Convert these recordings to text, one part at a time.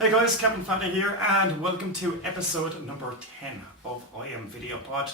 Hey guys, Kevin Fanny here and welcome to episode number 10 of I Am Video Pod.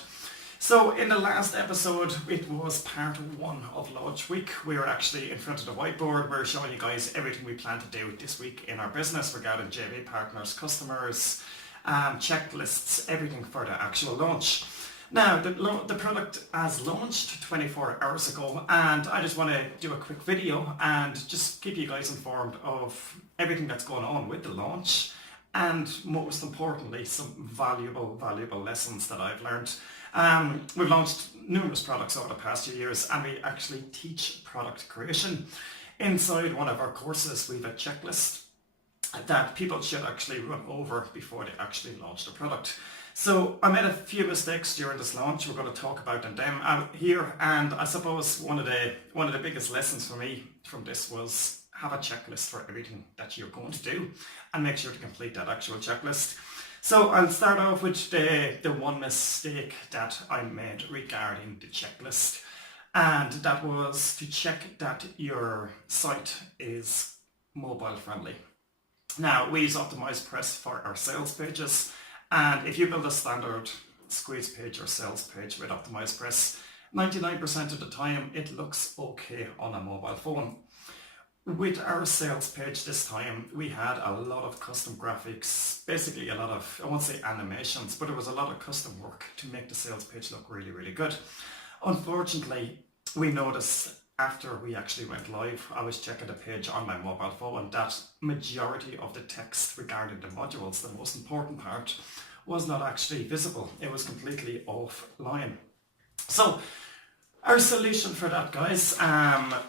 So in the last episode, it was part 1 of launch week. We were actually in front of the whiteboard. We're showing you guys everything we plan to do this week in our business regarding JV partners, customers, checklists, everything for the actual launch. Now, the product has launched 24 hours ago and I just want to do a quick video and just keep you guys informed of everything that's going on with the launch and most importantly, some valuable lessons that I've learned. We've launched numerous products over the past few years and we actually teach product creation. Inside one of our courses, we have a checklist that people should actually run over before they actually launch the product. So I made a few mistakes during this launch. We're going to talk about them out here, and I suppose one of the biggest lessons for me from this was have a checklist for everything that you're going to do and make sure to complete that actual checklist. So I'll start off with the one mistake that I made regarding the checklist, and that was to check that your site is mobile friendly. Now we use OptimizePress for our sales pages. And if you build a standard squeeze page or sales page with OptimizePress, 99% of the time it looks okay on a mobile phone. With our sales page this time, we had a lot of custom graphics, basically a lot of, I won't say animations, but there was a lot of custom work to make the sales page look really good. Unfortunately, we noticed after we actually went live, I was checking the page on my mobile phone that majority of the text regarding the modules, the most important part, was not actually visible. It was completely offline. So our solution for that, guys,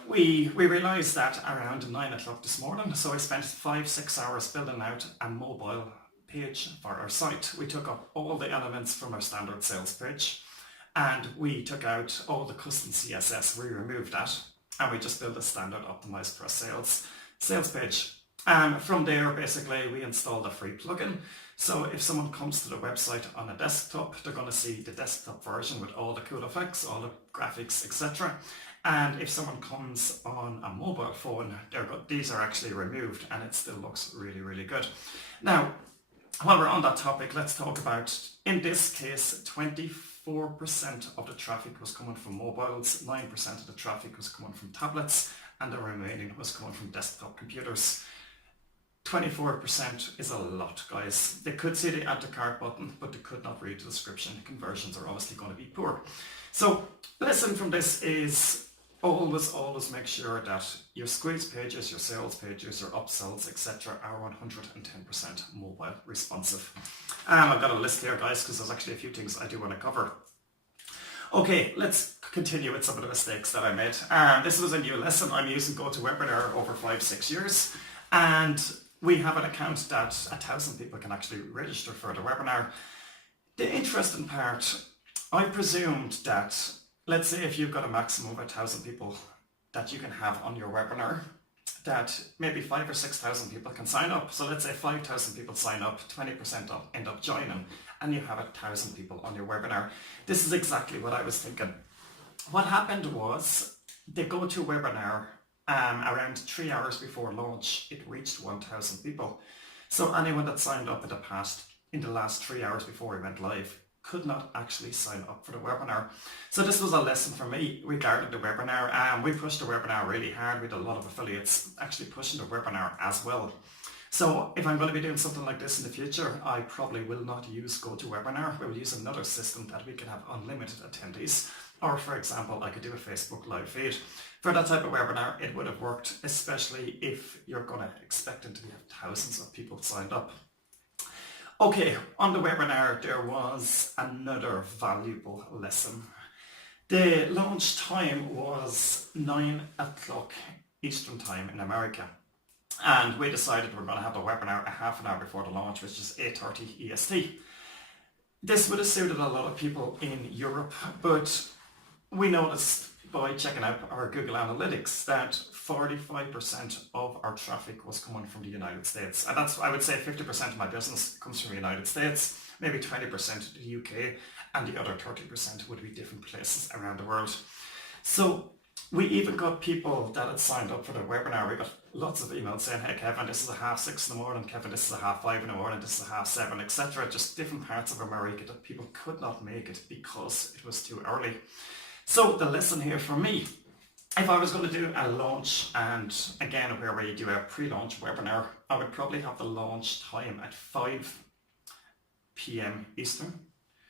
we realized that around 9 o'clock this morning, so I spent 5-6 hours building out a mobile page for our site. We took up all the elements from our standard sales page and we took out all the custom CSS, we removed that, and we just built a standard OptimizePress sales page. From there, basically, we installed a free plugin. So if someone comes to the website on a desktop, they're going to see the desktop version with all the cool effects, all the graphics, etc. And if someone comes on a mobile phone, these are actually removed and it still looks really good. Now, while we're on that topic, let's talk about, in this case, 24% of the traffic was coming from mobiles, 9% of the traffic was coming from tablets, and the remaining was coming from desktop computers. 24% is a lot, guys. They could see the add to cart button, but they could not read the description. The conversions are obviously going to be poor. So, lesson from this is always make sure that your squeeze pages, your sales pages, your upsells, etc. are 110% mobile responsive. I've got a list here, guys, because there's actually a few things I do want to cover. Okay, let's continue with some of the mistakes that I made. This was a new lesson. I'm using GoToWebinar over 5-6 years, and we have an account that 1,000 people can actually register for the webinar. The interesting part, I presumed that, let's say if you've got a maximum of 1,000 people that you can have on your webinar, that maybe 5,000 or 6,000 people can sign up. So let's say 5,000 people sign up, 20% end up joining, and you have 1,000 people on your webinar. This is exactly what I was thinking. What happened was the GoToWebinar, around 3 hours before launch, it reached 1,000 people. So anyone that signed up in the last 3 hours before we went live could not actually sign up for the webinar. So this was a lesson for me regarding the webinar. We pushed the webinar really hard with a lot of affiliates actually pushing the webinar as well. So if I'm going to be doing something like this in the future, I probably will not use GoToWebinar. We'll use another system that we can have unlimited attendees. Or for example, I could do a Facebook live feed. For that type of webinar, it would have worked, especially if you're going to expect it to have thousands of people signed up. Okay, on the webinar, there was another valuable lesson. The launch time was 9 o'clock Eastern time in America. And we decided we're going to have the webinar a half an hour before the launch, which is 8:30 EST. This would have suited a lot of people in Europe, but we noticed by checking out our Google Analytics that 45% of our traffic was coming from the United States. And that's, I would say 50% of my business comes from the United States, maybe 20% the UK, and the other 30% would be different places around the world. So We even got people that had signed up for the webinar. We got lots of emails saying, hey Kevin, this is a 6:30 in the morning, Kevin, this is a 5:30 in the morning, this is a 7:30, etc. Just different parts of America that people could not make it because it was too early. So the lesson here for me, if I was going to do a launch, and again where we do a pre-launch webinar, I would probably have the launch time at 5 p.m. Eastern.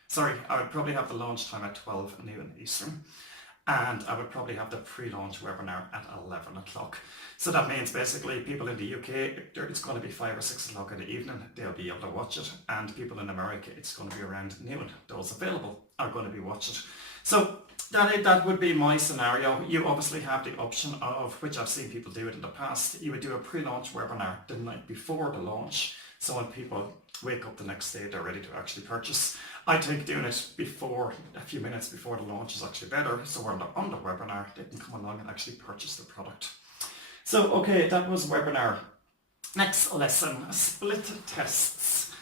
Sorry, I would probably have the launch time at 12 noon Eastern. And I would probably have the pre-launch webinar at 11 o'clock. So that means basically people in the UK, it's going to be 5 or 6 o'clock in the evening, they'll be able to watch it. And people in America, it's going to be around noon. Those available are going to be watching it. So that would be my scenario. You obviously have the option of, which I've seen people do it in the past, you would do a pre-launch webinar the night before the launch. So when people wake up the next day, they're ready to actually purchase. I think doing it before, a few minutes before the launch is actually better. So when they're on the webinar, they can come along and actually purchase the product. So, okay, that was webinar. Next lesson, split tests.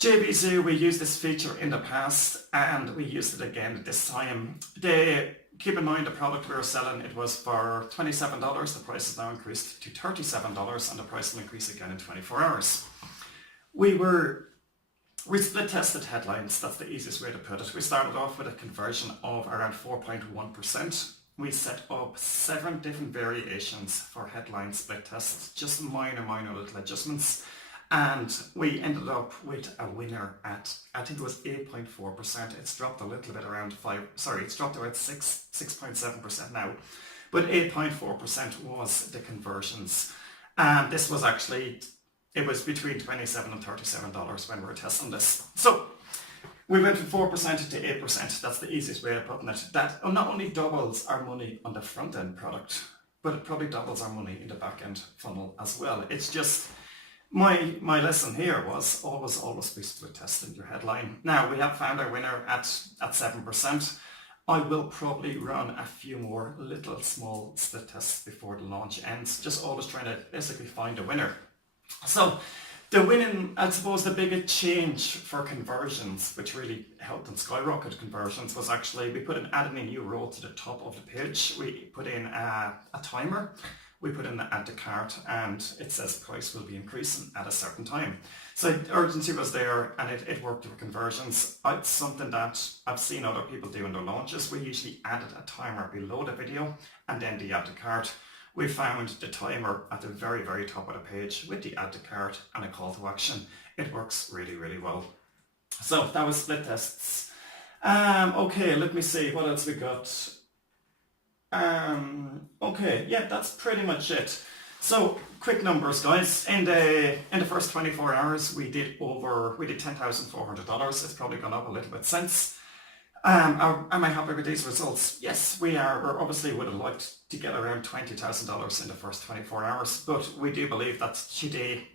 JVZoo, we used this feature in the past and we used it again this time. Keep in mind the product we were selling, it was for $27. The price has now increased to $37 and the price will increase again in 24 hours. We split tested headlines, that's the easiest way to put it. We started off with a conversion of around 4.1%. We set up 7 different variations for headline split tests, just minor little adjustments. And we ended up with a winner at, I think it was 8.4%. It's dropped a little bit around it's dropped about 6.7% now. But 8.4% was the conversions. And this was actually, it was between $27 and $37 when we were testing this. So we went from 4% to 8%. That's the easiest way of putting it. That not only doubles our money on the front end product, but it probably doubles our money in the back end funnel as well. It's just, my lesson here was always be split testing your headline. Now we have found our winner at 7%. I will probably run a few more little small split tests before the launch ends, just always trying to basically find a winner. So the winning, I suppose the biggest change for conversions, which really helped and skyrocketed conversions, was actually we added a new row to the top of the page. We put in a timer. We put in the add to cart and it says price will be increasing at a certain time. So urgency was there and it worked for conversions. It's something that I've seen other people do in their launches. We usually added a timer below the video and then the add to cart. We found the timer at the very, very top of the page with the add to cart and a call to action. It works really, really well. So that was split tests. Okay, let me see what else we got. Okay, yeah, that's pretty much it. So quick numbers, guys. In the first 24 hours, we did $10,400. It's probably gone up a little bit since. Am I happy with these results? Yes, we are. We obviously would have liked to get around $20,000 in the first 24 hours, but we do believe that today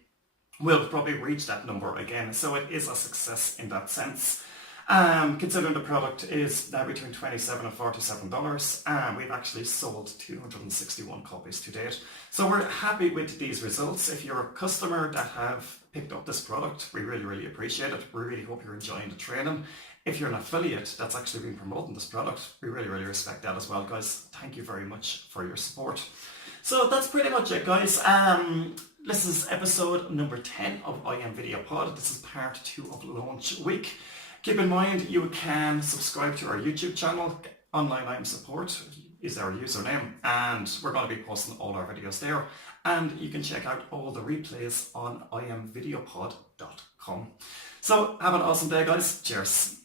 we'll probably reach that number again. So it is a success in that sense. Considering the product is now between $27 and $47, and we've actually sold 261 copies to date. So we're happy with these results. If you're a customer that have picked up this product, we really, really appreciate it. We really hope you're enjoying the training. If you're an affiliate that's actually been promoting this product, we really, really respect that as well, guys. Thank you very much for your support. So that's pretty much it, guys. This is episode number 10 of IM Video Pod. This is part 2 of launch week. Keep in mind, you can subscribe to our YouTube channel. Online IM Support is our username, and we're going to be posting all our videos there. And you can check out all the replays on imvideopod.com. So have an awesome day, guys. Cheers.